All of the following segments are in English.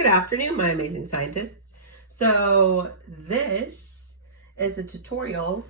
Good afternoon, my amazing scientists. So this is a tutorial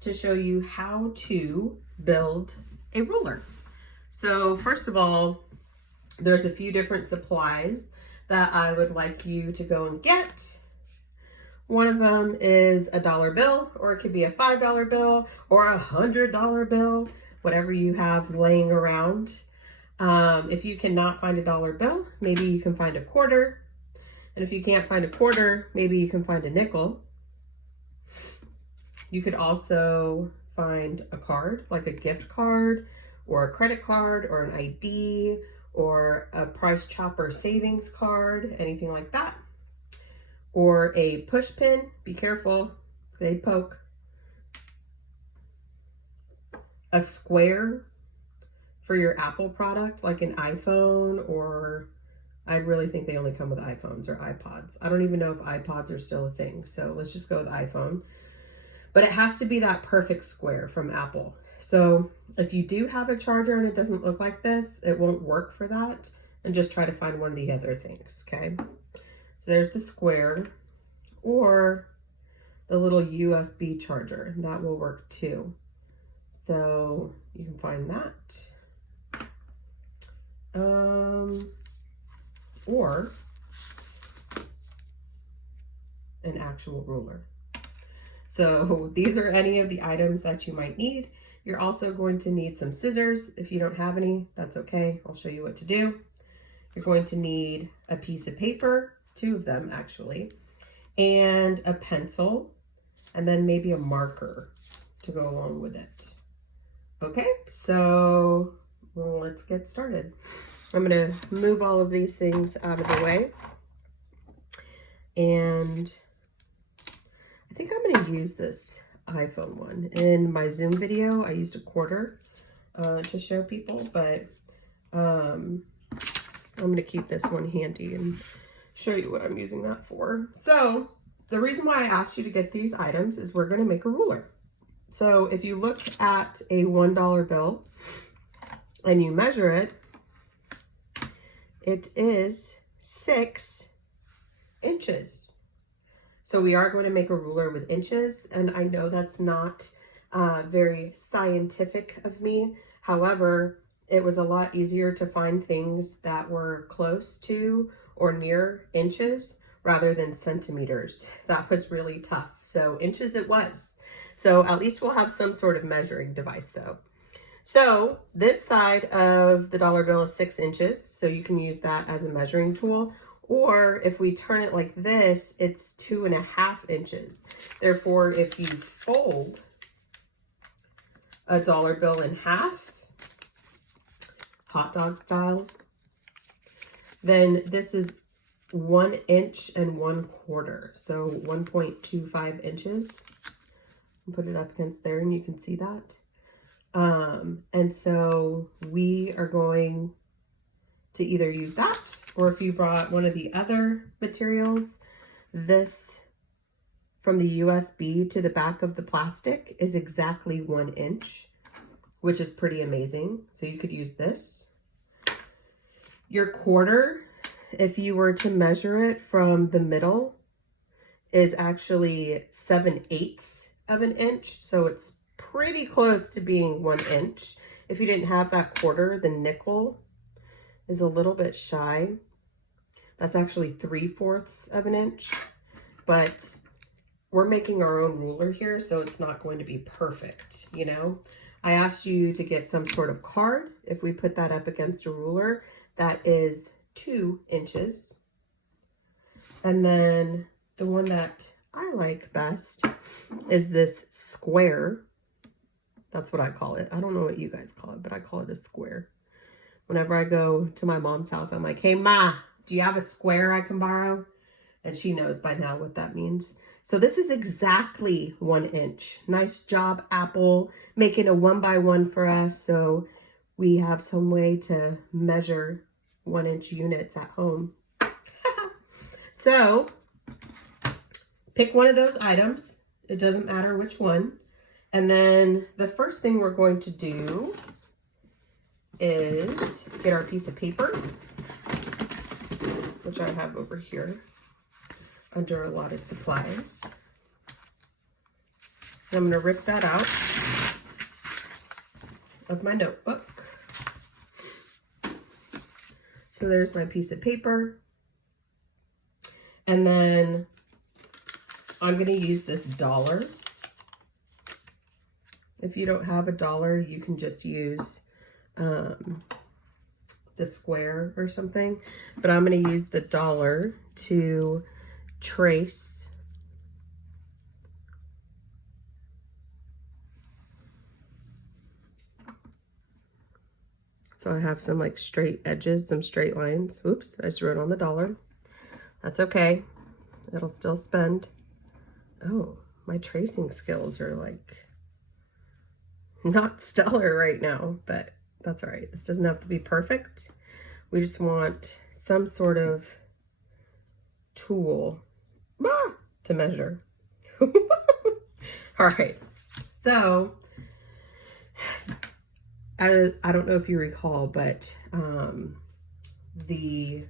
to show you how to build a ruler. So first of all, there's a few different supplies that I would like you to go and get. One of them is a $1 bill, or it could be a $5 bill or a $100 bill, whatever you have laying around. If you cannot find a $1 bill, maybe you can find a quarter. And if you can't find a quarter, maybe you can find a nickel. You could also find a card, like a gift card or a credit card or an ID or a Price Chopper savings card, anything like that. Or a Pushpin, be careful, they poke. A square for your Apple product, like an iPhone, or I really think they only come with iPhones or iPods. I don't even know if iPods are still a thing, so let's just go with iPhone. But it has to be that perfect square from Apple. So if you do have a charger and it doesn't look like this, it won't work for that, and just try to find one of the other things, okay? So there's the square, or the little USB charger. That will work too. So you can find that. Or an actual ruler. So these are any of the items that you might need. You're also going to need some scissors. If you don't have any, that's okay. I'll show you what to do. You're going to need a piece of paper, 2 of them actually, and a pencil, and then maybe a marker to go along with it. Okay, so let's get started. I'm going to move all of these things out of the way. And I think I'm going to use this iPhone one. In my Zoom video, I used a quarter to show people, but I'm going to keep this one handy and show you what I'm using that for. So the reason why I asked you to get these items is we're going to make a ruler. So if you look at a $1 bill and you measure it, it is 6 inches. So we are going to make a ruler with inches, and I know that's not very scientific of me. However, it was a lot easier to find things that were close to or near inches rather than centimeters. That was really tough. So inches it was. So at least we'll have some sort of measuring device though. So this side of the $1 bill is 6 inches. So you can use that as a measuring tool. Or if we turn it like this, it's 2.5 inches. Therefore, if you fold a $1 bill in half, hot dog style, then this is 1 inch and 1/4. So 1.25 inches. Put it up against there and you can see that. And so we are going to either use that, or if you brought one of the other materials, this from the USB to the back of the plastic is exactly 1 inch, which is pretty amazing. So you could use this. Your quarter, if you were to measure it from the middle, is actually 7/8 of an inch. So it's pretty close to being 1 inch. If you didn't have that quarter, the nickel is a little bit shy. That's actually 3/4 of an inch, but we're making our own ruler here, so it's not going to be perfect, you know? I asked you to get some sort of card. If we put that up against a ruler, that is 2 inches. And then the one that I like best is this square. That's what I call it. I don't know what you guys call it, but I call it a square. Whenever I go to my mom's house, I'm like, hey, Ma, do you have a square I can borrow? And she knows by now what that means. So this is exactly 1 inch. Nice job, Apple, making a 1x1 for us. So we have some way to measure 1 inch units at home. So pick one of those items. It doesn't matter which one. And then the first thing we're going to do is get our piece of paper. which I have over here under a lot of supplies. And I'm going to rip that out of my notebook. So there's my piece of paper. And then I'm going to use this dollar. If you don't have a dollar, you can just use the square or something. But I'm going to use the dollar to trace so I have some like straight edges, some straight lines. Oops, I just wrote on the dollar. That's okay. It'll still spend. Oh, my tracing skills are like not stellar right now, but that's all right. This doesn't have to be perfect. We just want some sort of tool to measure. All right, so I don't know if you recall, but the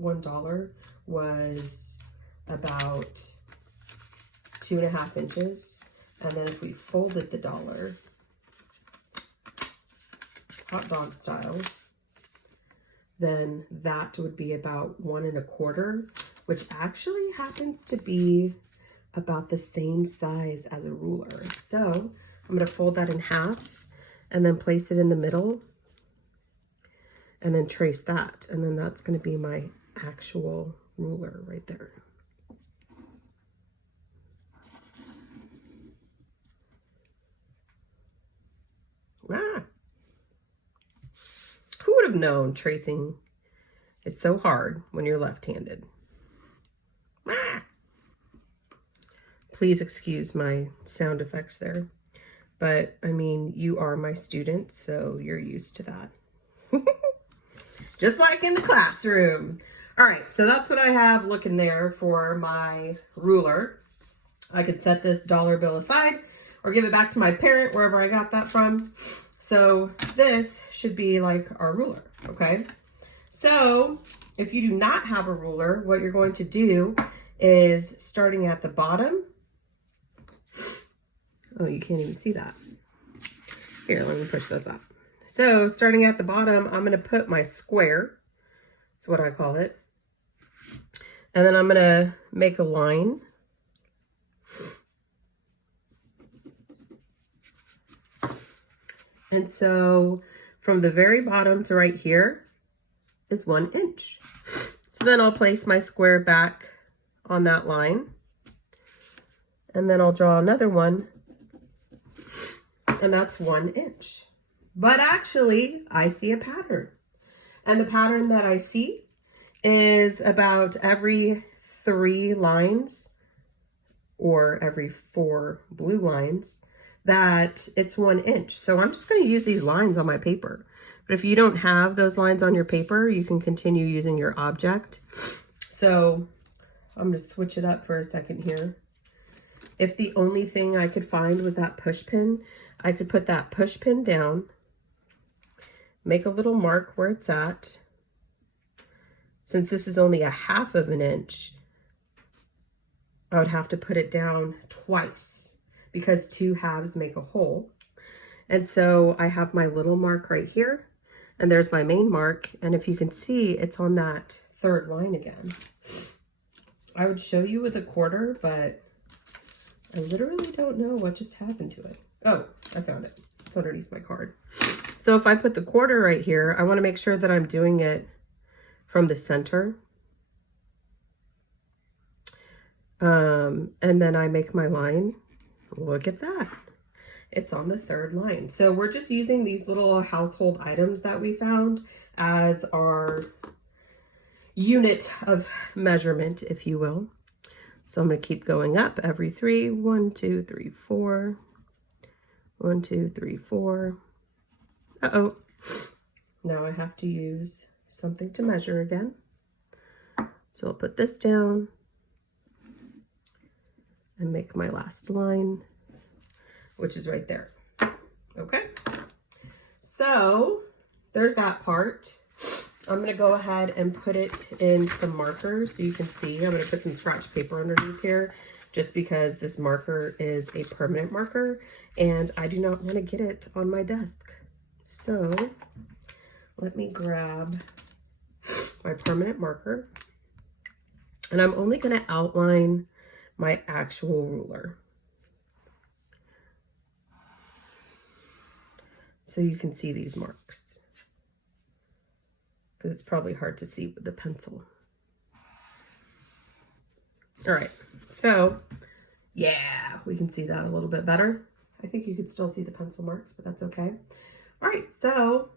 $1 was about 2.5 inches. And then if we folded the dollar, hot dog style, then that would be about 1 1/4, which actually happens to be about the same size as a ruler. So I'm going to fold that in half and then place it in the middle and then trace that. And then that's going to be my actual ruler right there. Who would have known tracing is so hard when you're left-handed? Please excuse my sound effects there. But, I mean, you are my students, so you're used to that. Just like in the classroom. All right, so that's what I have looking there for my ruler. I could set this dollar bill aside or give it back to my parent, wherever I got that from. So this should be like our ruler, okay? So if you do not have a ruler, what you're going to do is starting at the bottom. Oh, you can't even see that. Here, let me push this up. So starting at the bottom, I'm going to put my square. That's what I call it. And then I'm going to make a line. And so from the very bottom to right here is 1 inch. So then I'll place my square back on that line. And then I'll draw another one. And that's 1 inch. But actually, I see a pattern. And the pattern that I see is about every 3 lines or every 4 blue lines that it's 1 inch. So I'm just going to use these lines on my paper. But if you don't have those lines on your paper, you can continue using your object. So I'm going to switch it up for a second here. If the only thing I could find was that push pin, I could put that push pin down, make a little mark where it's at. Since this is only 1/2 inch, I would have to put it down twice because 2 halves make a whole. And so I have my little mark right here, and there's my main mark. And if you can see, it's on that 3rd line again. I would show you with a quarter, but I literally don't know what just happened to it. Oh, I found it. It's underneath my card. So if I put the quarter right here, I want to make sure that I'm doing it from the center. And then I make my line. Look at that. It's on the 3rd line. So we're just using these little household items that we found as our unit of measurement, if you will. So I'm going to keep going up every 3. 1, 2, 3, 4. 1, 2, 3, 4. Uh-oh. Now I have to use something to measure again. So I'll put this down and make my last line, which is right there. Okay. So there's that part. I'm going to go ahead and put it in some markers so you can see. I'm going to put some scratch paper underneath here just because this marker is a permanent marker and I do not want to get it on my desk. So let me grab my permanent marker and I'm only going to outline my actual ruler. So you can see these marks, because it's probably hard to see with the pencil. All right, so yeah, we can see that a little bit better. I think you could still see the pencil marks, but that's okay. All right, so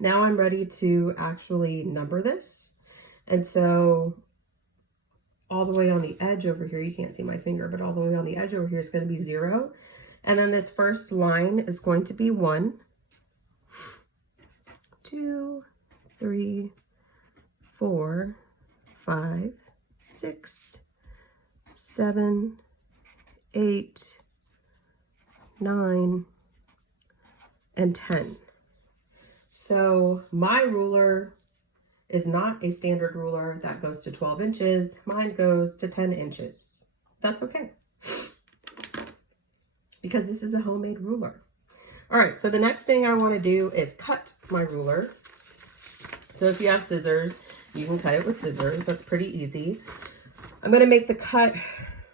now I'm ready to actually number this. And so all the way on the edge over here, you can't see my finger, but all the way on the edge over here is going to be 0. And then this first line is going to be 1, 2, 3, 4, 5, 6, 7, 8, 9, and 10. So my ruler is not a standard ruler that goes to 12 inches. Mine goes to 10 inches. That's okay, because this is a homemade ruler. All right, so the next thing I want to do is cut my ruler. So if you have scissors, you can cut it with scissors. That's pretty easy. I'm going to make the cut.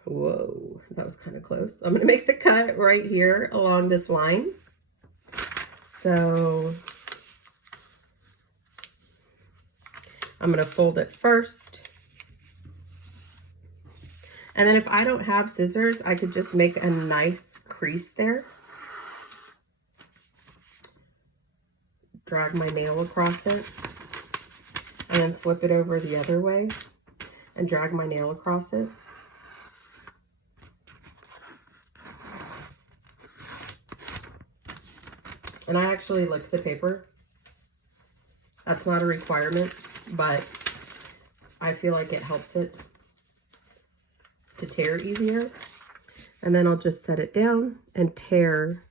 Whoa, that was kind of close. I'm going to make the cut right here along this line. So I'm going to fold it first. And then if I don't have scissors, I could just make a nice crease there. Drag my nail across it. And then flip it over the other way and drag my nail across it. And I actually lick the paper. That's not a requirement, but I feel like it helps it to tear easier. And then I'll just set it down and tear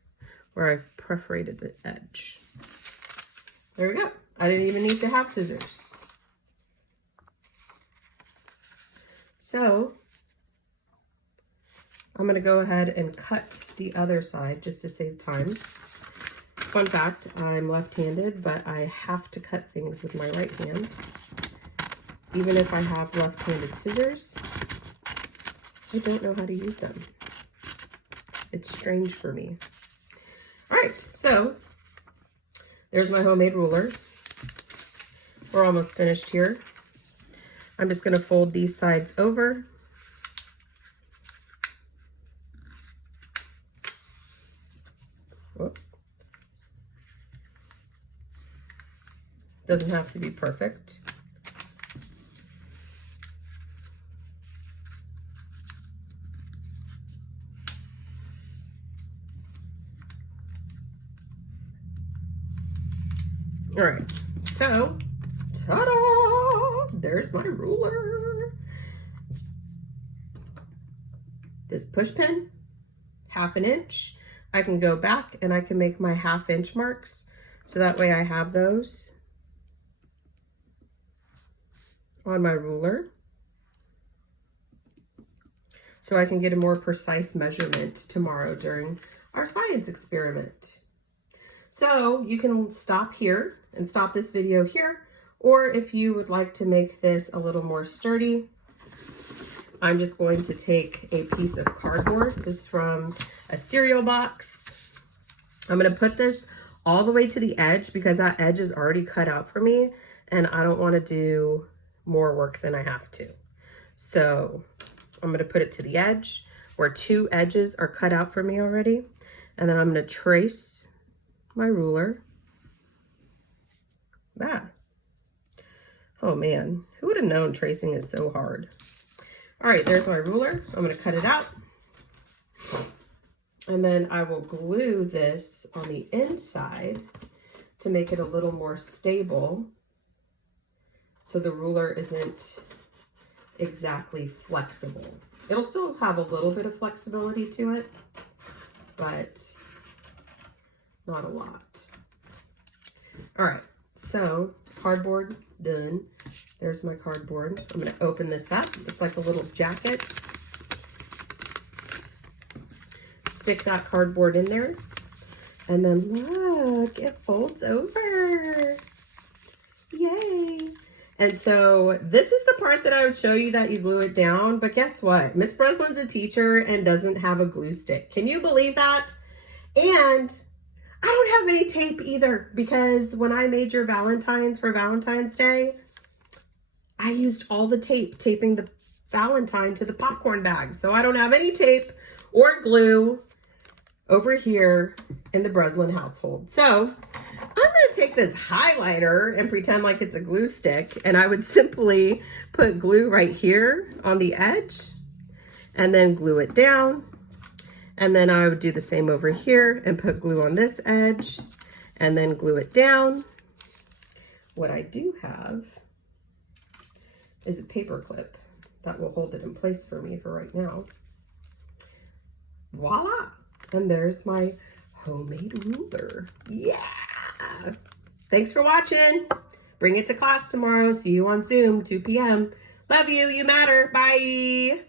where I've perforated the edge. There we go. I didn't even need to have scissors. So I'm going to go ahead and cut the other side just to save time. Fun fact, I'm left-handed, but I have to cut things with my right hand. Even if I have left-handed scissors, I don't know how to use them. It's strange for me. All right, so there's my homemade ruler. We're almost finished here. I'm just going to fold these sides over. Whoops. Doesn't have to be perfect. All right, so ta-da! There's my ruler. This push pin, 1/2 inch. I can go back and I can make my 1/2 inch marks. So that way I have those on my ruler. So I can get a more precise measurement tomorrow during our science experiment. So you can stop here and stop this video here, or if you would like to make this a little more sturdy, I'm just going to take a piece of cardboard. This is from a cereal box. I'm going to put this all the way to the edge because that edge is already cut out for me and I don't want to do more work than I have to. So I'm going to put it to the edge where 2 edges are cut out for me already. And then I'm going to trace my ruler. Oh man, who would have known tracing is so hard? All right, there's my ruler. I'm going to cut it out. And then I will glue this on the inside to make it a little more stable so the ruler isn't exactly flexible. It'll still have a little bit of flexibility to it, but not a lot. All right, so cardboard done. There's my cardboard. I'm gonna open this up. It's like a little jacket. Stick that cardboard in there. And then look, it folds over. Yay. And so this is the part that I would show you that you glue it down. But guess what? Miss Breslin's a teacher and doesn't have a glue stick. Can you believe that? And I don't have any tape either, because when I made your Valentines for Valentine's Day, I used all the tape, taping the Valentine to the popcorn bag. So I don't have any tape or glue over here in the Breslin household. So I'm going to take this highlighter and pretend like it's a glue stick. And I would simply put glue right here on the edge and then glue it down. And then I would do the same over here and put glue on this edge and then glue it down. What I do have is a paper clip that will hold it in place for me for right now. Voila! And there's my homemade ruler. Yeah! Thanks for watching. Bring it to class tomorrow. See you on Zoom, 2 p.m. Love you. You matter. Bye.